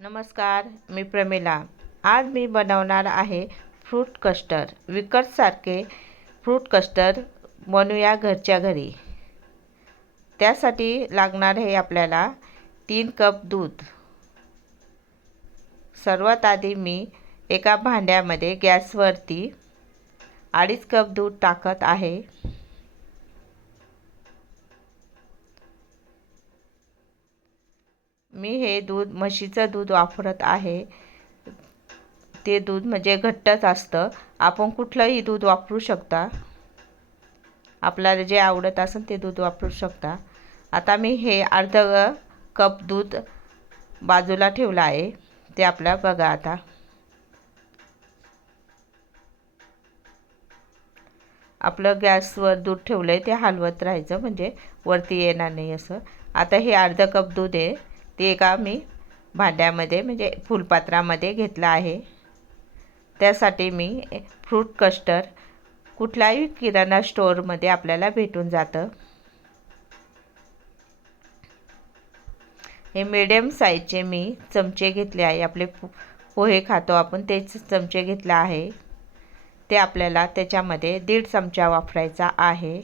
नमस्कार मी प्रमिला. आज मी बनवणार आहे फ्रूट कस्टर. विकतसारखे फ्रूट कस्टर बनवूया घरच्या घरी. त्यासाठी लागणार आहे आपल्याला तीन कप दूध. सर्वात आधी मी एका भांड्यामध्ये गॅसवरती अडीच कप दूध टाकत आहे. मी हे दूध म्हशीचं दूध वापरत आहे. ते दूध म्हणजे घट्टच असतं. आपण कुठलंही दूध वापरू शकता. आपल्याला जे आवडत असेल ते दूध वापरू शकता. आता मी हे अर्ध कप दूध बाजूला ठेवलं आहे. ते आपल्या बघा आता. आपलं गॅसवर दूध ठेवलं आहे ते हलवत राहायचं. म्हणजे वरती येणार नाही असं. आता हे अर्ध कप दूध आहे. ते एका मी भांड्यामध्ये म्हणजे फुलपात्रामध्ये घेतलं आहे. त्यासाठी मी फ्रूट कस्टर कुठलाही किराणा स्टोअरमध्ये आपल्याला भेटून जातं. हे मिडियम साईजचे मी चमचे घेतले आहे. आपले पोहे खातो आपण तेच चमचे घेतला आहे. ते आपल्याला त्याच्यामध्ये दीड चमचा वापरायचा आहे.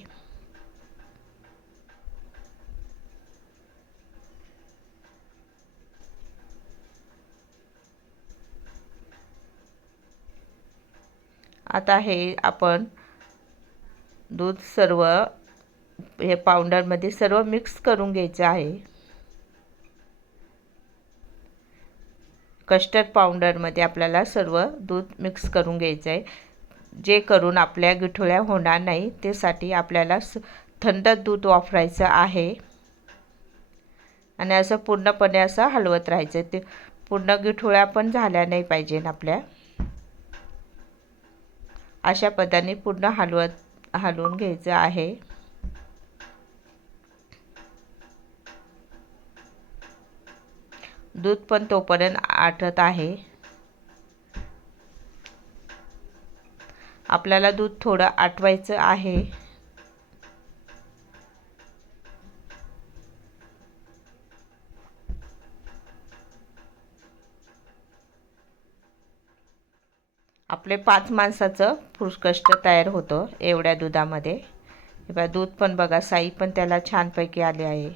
आता हे आपण दूध सर्व हे पावडरमध्ये सर्व मिक्स करून घ्यायचं आहे. कस्टर्ड पावडरमध्ये आपल्याला सर्व दूध मिक्स करून घ्यायचं आहे. जे करून आपल्या गिठोळ्या होणार नाही त्यासाठी आपल्याला थंड दूध वापरायचं आहे. आणि असं पूर्णपणे असं हलवत राहायचं ते पूर्ण गिठोळ्या पण झाल्या नाही पाहिजे आपल्या. अशा पदाने पूर्ण हलवत हलवून घ्यायचं आहे. दूध पण तोपर्यंत आटत आहे. आपल्याला दूध थोडं आटवायचं आहे. आपले पाच माणसाचं फुसकष्ट तयार होतं एवढ्या दुधामध्ये. बघा दूध पण बघा साई पण त्याला छानपैकी आले आहे.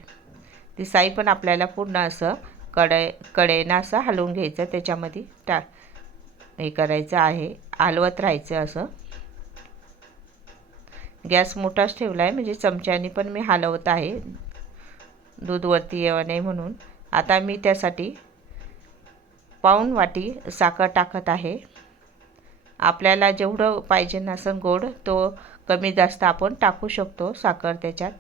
ती साई पण आपल्याला पूर्ण असं कडे कडेनं असं हलवून घ्यायचं त्याच्यामध्ये टा हे करायचं आहे हलवत राहायचं असं. गॅस मोठाच ठेवला आहे म्हणजे चमच्याने पण मी हलवत आहे दूध वरती येऊ नये म्हणून. आता मी त्यासाठी पाऊण वाटी साखर टाकत आहे. आपल्याला जेवढं पाहिजे नसन गोड तो कमी जास्त आपण टाकू शकतो साखर त्याच्यात.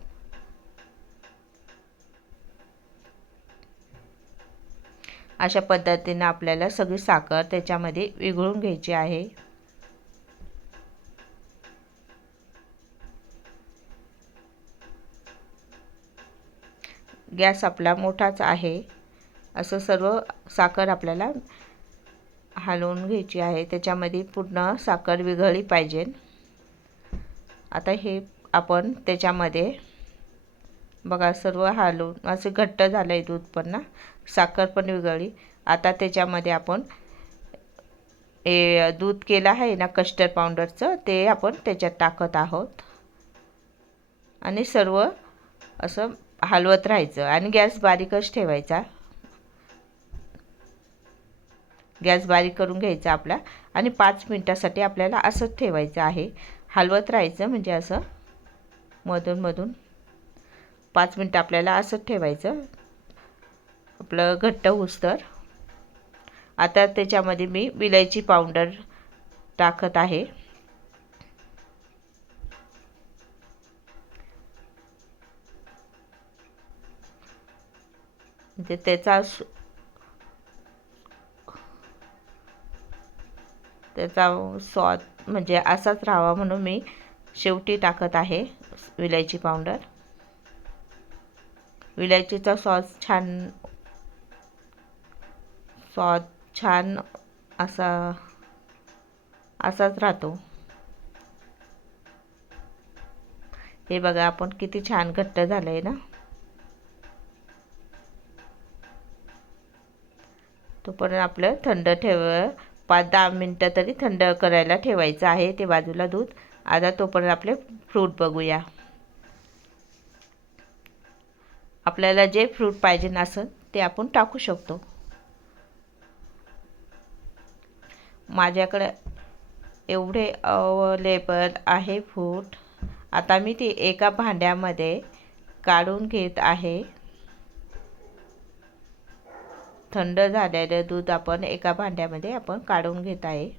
अशा पद्धतीनं आपल्याला सगळी साखर त्याच्यामध्ये विघळून घ्यायची आहे. गॅस आपला मोठाच आहे. असं सर्व साखर आपल्याला हलवून घ्यायची आहे. त्याच्यामध्ये पूर्ण साखर विघळली पाहिजे. आता हे आपण त्याच्यामध्ये बघा सर्व हलवून असे घट्ट झालं आहे दूध पण ना. साखर पण विघळली. आता त्याच्यामध्ये आपण हे दूध केलं आहे ना कस्टर्ड पावडरचं ते आपण त्याच्यात टाकत आहोत. आणि सर्व असं हलवत राहायचं. आणि गॅस बारीकच ठेवायचा. गॅस बारीक करून घ्यायचा आपला आणि पाच मिनटासाठी आपल्याला असंच ठेवायचं आहे. हलवत राहायचं म्हणजे असं मधून पाच मिनटं आपल्याला असंच ठेवायचं. आपलं घट्ट उस्तर. आता त्याच्यामध्ये मी विलायची पावडर टाकत आहे. म्हणजे त्याचा त्याचा स्वाद म्हणजे असाच राहावा म्हणून मी शेवटी टाकत आहे विलायची पावडर. विलायचीचा सॉस छान स्वाद छान असा असाच राहतो. हे बघा आपण किती छान घट्ट झालं आहे ना? तोपर्यंत आपलं थंड ठेव. पाच दहा मिनटं तरी थंड करायला ठेवायचं आहे. ते बाजूला दूध आता तोपर्यंत आपले फ्रूट बघूया. आपल्याला जे फ्रूट पाहिजे असेल ते आपण टाकू शकतो. माझ्याकडे एवढे अवलेबल आहे फ्रूट. आता मी ते एका भांड्यामध्ये काढून घेत आहे. थंड झालेलं दूध आपण एका भांड्यामध्ये आपण काढून घेत आहे.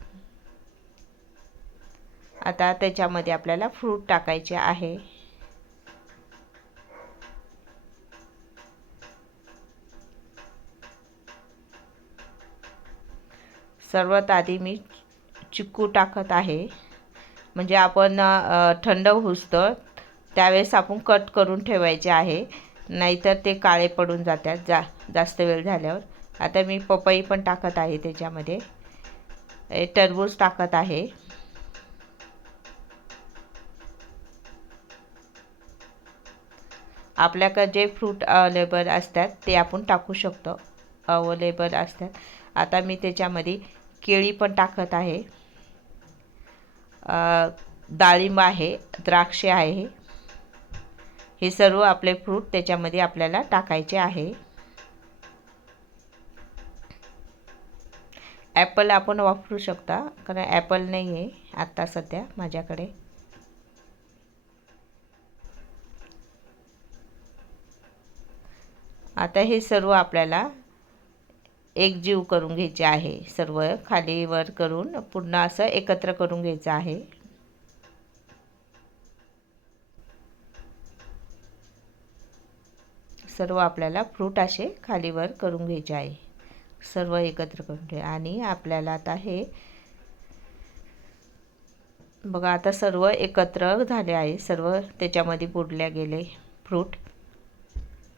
आता त्याच्यामध्ये आपल्याला फ्रूट टाकायचे आहे. सर्वात आधी मी चिक्कू टाकत आहे. म्हणजे आपण थंड होसतं त्यावेळेस आपण कट करून ठेवायचे आहे. नाहीतर ते काळे पडून जातात जा जास्त वेळ झाल्यावर. आता मी पपई पण टाकत आहे त्याच्यामध्ये. टरबूज टाकत आहे. आपल्याकडे जे फ्रूट अवेलेबल असतात ते आपण टाकू शकतो. अवेलेबल असतात. आता मी त्याच्यामध्ये केळी पण टाकत आहे. डाळिंब आहे द्राक्षे आहे. हे सर्व आपले फ्रूट त्याच्यामध्ये आपल्याला टाकायचे आहे. ॲपल आपण वापरू शकता. कारण ॲपल नाही आहे आत्ता सध्या माझ्याकडे. आता हे सर्व आपल्याला एकजीव करून घ्यायचे आहे. सर्व खाली वर करून पूर्ण असं एकत्र करून घ्यायचं आहे. सर्व आपल्याला फ्रूट असे खालीवर करून घ्यायचे आहे. सर्व एकत्र करून घ्या आणि आपल्याला आता हे बघा आता सर्व एकत्र झाले आहे. सर्व त्याच्यामध्ये बुडल्या गेले फ्रूट.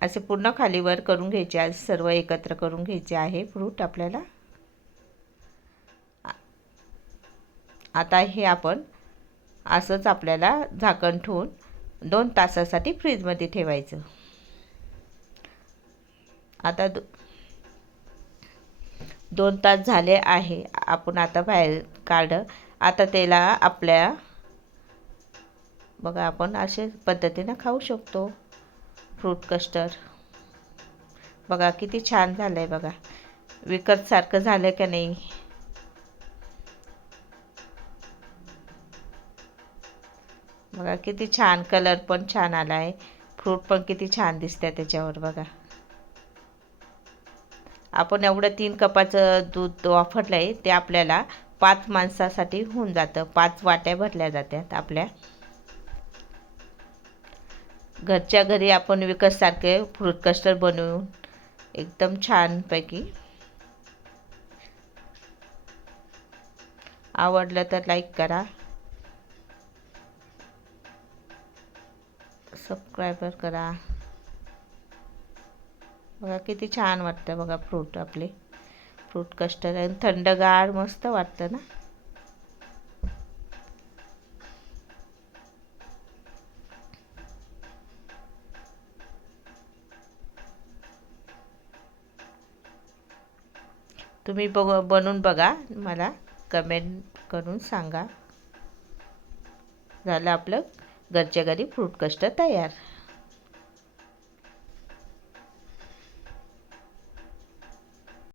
असे पूर्ण खालीवर करून घ्यायचे आहे. सर्व एकत्र करून घ्यायचे आहे फ्रूट आपल्याला. आता हे आपण असंच आपल्याला झाकण ठेवून दोन तासासाठी फ्रीजमध्ये ठेवायचं. आता दो दोन तास झाले आहे. आपण आता बाहेर काढ. आता त्याला आपल्या बघा आपण असे पद्धतीनं खाऊ शकतो. Fruit custard. बघा किती छान झालं आहे बघा विकतसारखं झालं का नाही? बघा किती छान कलर पण छान आला आहे फ्रूट पण किती छान दिसतं त्याच्यावर बघा. आपण एवढं तीन कपाचं दूध वापरलं आहे ते आपल्याला पाच माणसासाठी होऊन जातं. पाच वाट्या भरल्या जातात आपल्या. घरच्या घरी आपण विकतसारखे फ्रूट कस्टर्ड बनवून एकदम छानपैकी आवडलं तर लाईक करा. सबस्क्रायबर करा. बघा किती छान वाटतं बघा फ्रूट आपले. फ्रूट कस्टर्ड आणि थंडगार मस्त वाटतं ना. तुम्ही बघ बनवून बघा मला कमेंट करून सांगा. झालं आपलं घरच्या घरी फ्रूट कस्टर्ड तयार.